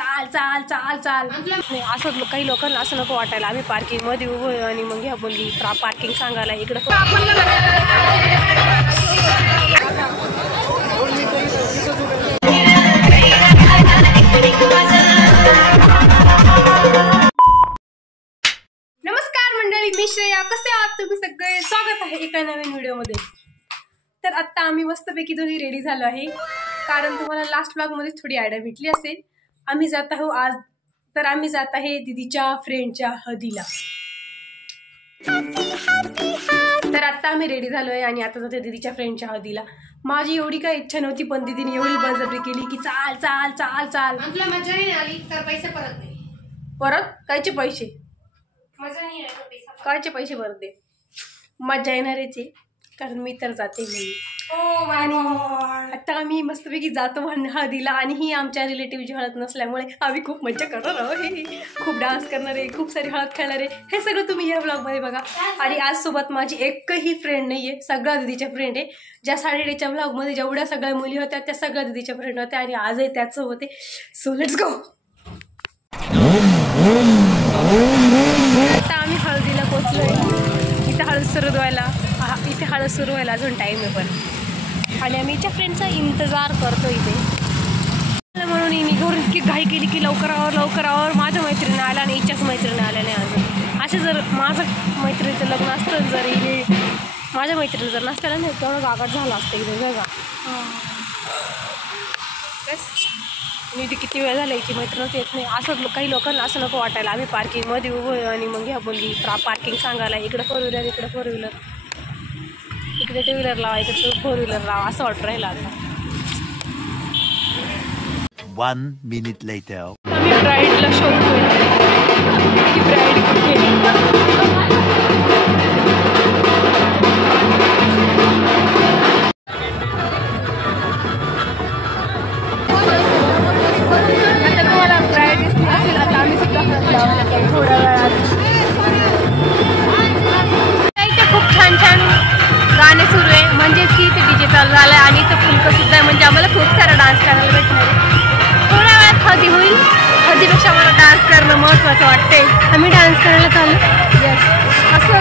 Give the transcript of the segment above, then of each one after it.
चाल चाल चाल चाल नाही असं काही लोकांना असं नको वाटायला आम्ही पार्किंग मध्ये उभो आहे आणि मग ह्या बोलली पार्किंग सांगायला इकडं नमस्कार मंडळी, मी श्रेया. कसे आहात तुम्ही सगळे? स्वागत आहे एका नवीन व्हिडिओमध्ये. तर आत्ता आम्ही मस्तपैकी दोघी रेडी झालो आहे, कारण तुम्हाला लास्ट ब्लॉगमध्ये थोडी आयडिया भेटली असेल. आम्ही जात आहोत आज, तर आम्ही जात आहे दीदीच्या फ्रेंडच्या हळदीला. तर आत्ता आम्ही रेडी झालो आहे आणि आता जाते दीदीच्या फ्रेंडच्या हळदीला. माझी एवढी काय इच्छा नव्हती, पण दीदीने एवढी बळजबरी केली की चाल चाल चाल चाल. आपल्या मजा नाही आली तर पैसे परत दे. परत कायचे पैसे? मजा नाही आहे पैसा. कायचे पैसे परत दे? मजा येणारच आहे, कारण मी तर जाते म्हणून. आणि आता आम्ही मस्तपैकी जातो हळदीला, आणि ही आमच्या रिलेटिव्हची हळद नसल्यामुळे आम्ही खूप मजा करणार आहोत. खूप डान्स करणार आहे, खूप सारी हळद खेळणार आहे. हे सगळं तुम्ही या ब्लॉगमध्ये बघा. आणि आज सोबत माझी एकही फ्रेंड नाही आहे, सगळ्या दीदीच्या फ्रेंड आहे. ज्या साडीच्या ब्लॉगमध्ये जेवढ्या सगळ्या मुली होत्या त्या सगळ्या दीदीच्या फ्रेंड होत्या, आणि आजही त्याच होते. So let's go. आता आम्ही हळदीला पोचलोय. इथे हळद सुरू व्हायला अजून टाईम आहे, पण आणि आम्ही हिच्या फ्रेंडचा इंतजार करतो इथे. म्हणून मी घरून इतकी घाई केली की लवकर माझ्या मैत्रिणी आल्या आणि हिच्याच मैत्रिणी आल्या नाही अजून. असे जर माझं मैत्रिणीचं लग्न असतं, जर हिने माझ्या मैत्रिणी जर नसतं ना, तेवढं गागाट झालं असतं इथे बघा. मी ती किती वेळ झाला याची मैत्रीणच येत नाही. असं काही लोकांना असं नको वाटायला आम्ही पार्किंगमध्ये उभो आहे आणि मग ह्या बोलली पार्किंग सांगायला इकडं 4 व्हीलर, इकडं 4 व्हीलर, इकडे 2 व्हीलर लावा, इकडे 4 व्हीलर लावा, असं वाटत राहिलं आता. 1 minute later. आम्ही ब्राईडला शोधतोय की ब्राईड कुठे. थोड्या वेळात इथे खूप छान छान गाणे सुरू आहे, म्हणजेच की इथे डीजे चालू झालं आहे आणि इथं फुलकं सुद्धा आहे. म्हणजे आम्हाला खूप सारा डान्स करायला भेटणार आहे. थोड्या वेळात हळदी होईल. हळदीपेक्षा मला डान्स करणं महत्त्वाचं वाटते. आम्ही डान्स करायला चालू. येस, असं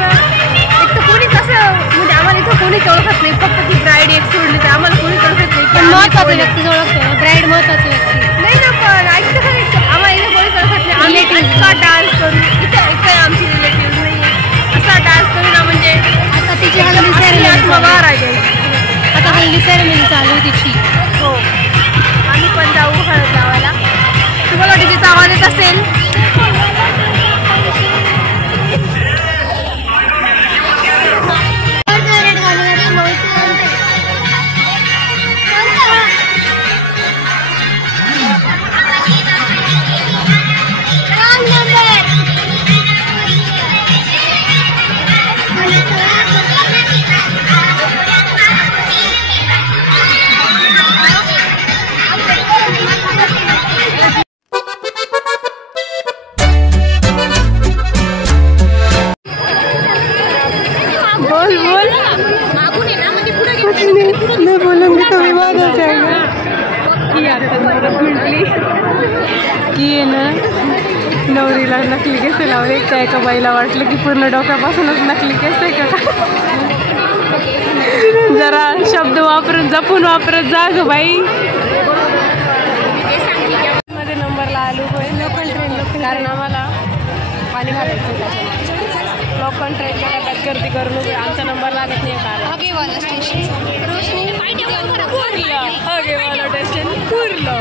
एक तर कोणीच असं म्हणजे आम्हाला इथं कोणीच ओळखत नाही. फक्त ती ब्राईड एक सोडली तर आम्हाला कोणीच ओळखत नाही. पण महत्त्वाचं व्यक्ती ओळखतो, ब्राईड महत्त्वाची व्यक्ती नाही ना. पण ऐकतं आम्हाला इथं कोणीच ओळखत नाही. आम्ही इतका डान्स करू, इथे आमची रिलेटिव्ह नाही आहे, असा डान्स करू ना म्हणजे आता तिची हल्दी सेरेमनी बाहेर आहे. आता हल्दी सेरेमनी चालू आहे तिची. हो, आम्ही पण जाऊ हळद लावायला. तुम्हाला डीजेचा आवाज येत असेल. मैं बोलूँगी तो विवाद हो जाएगा. की आता म्हटली की आहे ना, नवरीला नकली केस लावले. त्या एका बाईला वाटलं की पूर्ण डोक्यापासूनच नकली केस आहे का. जरा शब्द वापरून जपून वापरत जा ग बाई. मध्ये नंबरला आलो होय. लोकल ट्रेन कारण आम्हाला पाणी घालायचं. लोकल ट्रेनच्या डब्यात गर्दी करू नको. आमचा नंबर लागत नाही. आगेवाला स्टेशन कुर्ला.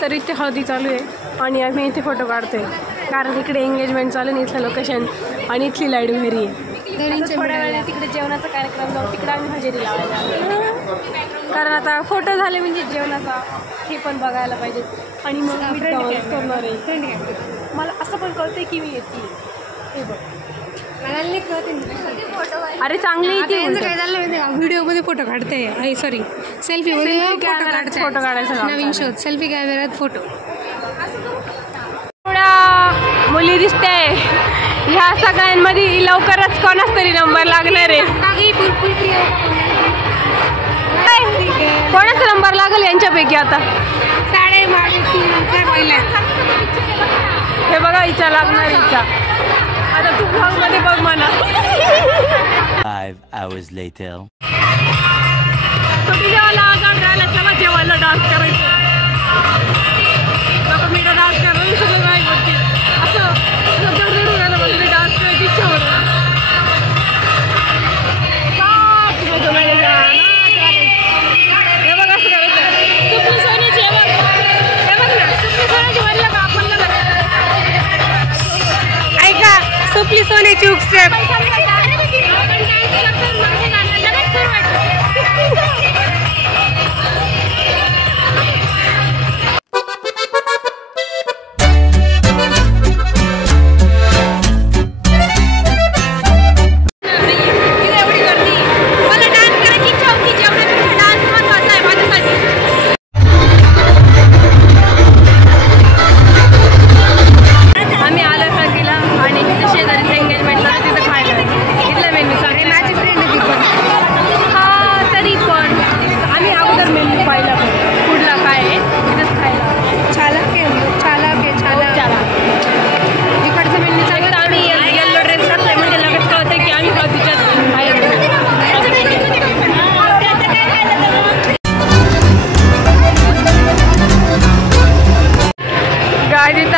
तर इथे हळदी चालू आहे आणि आम्ही इथे फोटो काढतोय, कारण इकडे एंगेजमेंट चालू आहे. इथलं लोकेशन आणि इथली लाईट घरी आहे. थोड्या वेळाने तिकडे जेवणाचा कार्यक्रम जाऊ, तिकडे आम्ही हजेरी लावायला. कारण आता फोटो झाले म्हणजे जेवणाचा हे पण बघायला पाहिजे. आणि मग मी डान्स करणार आहे. मला असं पण कळतंय की मी येते. हे बघ, मला नाही कळत. अरे चांगली येते. काय झालं माहिती का, व्हिडिओमध्ये फोटो काढते, सॉरी सेल्फीमध्ये फोटो काढायचा नवीन शोध. सेल्फी कॅमेऱ्यात फोटो. थोड्या मुली दिसते ह्या सगळ्यांमध्ये लवकरच कोणाच तरी नंबर लागणार आहे. कोणाचा नंबर लागेल यांच्यापैकी आता? हे बघा हिचा लागणार हिचा. आता तू ब्लॉग मध्ये बघ म्हणा. 5 hours later. तुम्ही जेव्हा जेवायला डान्स करायचं मी डान्स करायला सगळं काय करते असं जडजडून आलं म्हणजे मी डान्स करायची इच्छा होती. हे बघ असं करायचं. सुपली सोन्याची हे बघ ना सुपली सोन्याची म्हणलं का आपण ऐका सुपली सोन्याची उकस्टेप.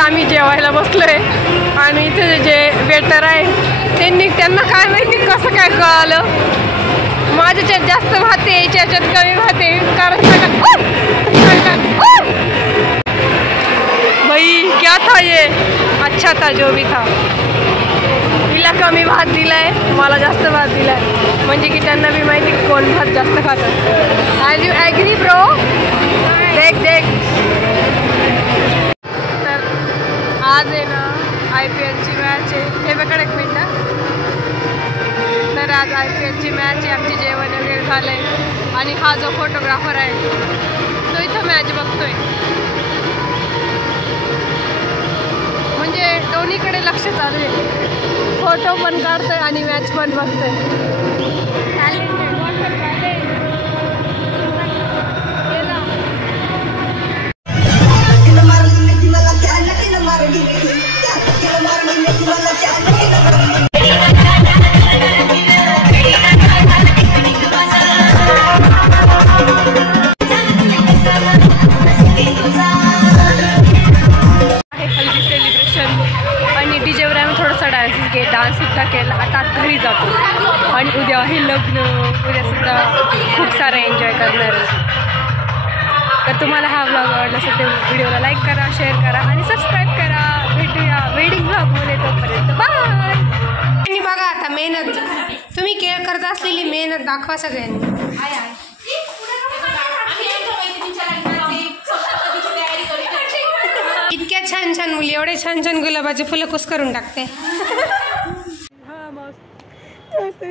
आम्ही जेवायला बसलोय आणि इथे जे वेटर आहे त्यांना काय माहिती कसं काय कळालं. माझ्याच्यात जास्त भाते याच्यात कमी भाते कारण भाई क्या था ये अच्छा था जो भी था. तिला कमी भात दिलाय मला जास्त भात दिलाय म्हणजे की त्यांना बी माहिती कोण भात जास्त खातात. Are you agree bro? देख आज आहे ना IPLची मॅच आहे. हे बघा एक मिनिट. तर आज IPLची मॅच आहे. आमचे जेवण वगैरे झालं आहे आणि हा जो फोटोग्राफर आहे तो इथं मॅच बघतोय म्हणजे दोन्हीकडे लक्ष चालू आहे. फोटो पण काढतोय आणि मॅच पण बघतोय. डान्स सुद्धा केला. आता घरी जातो आणि उद्या हे लग्न उद्यासुद्धा खूप सारं एन्जॉय करणार आहे. तर तुम्हाला हा ब्लॉग आवडला असेल तर व्हिडिओला लाईक करा, शेअर करा आणि सबस्क्राईब करा. भेटूया वेडिंग ब्लॉगमध्ये. तोपर्यंत बाय. आणि बघा आता मेहनत तुम्ही करत असलेली मेहनत दाखवा सगळ्यांनी. इतक्या छान छान मुली एवढे छान छान गुलाबाचे फुलं कुस करून टाकते. हा मस्त.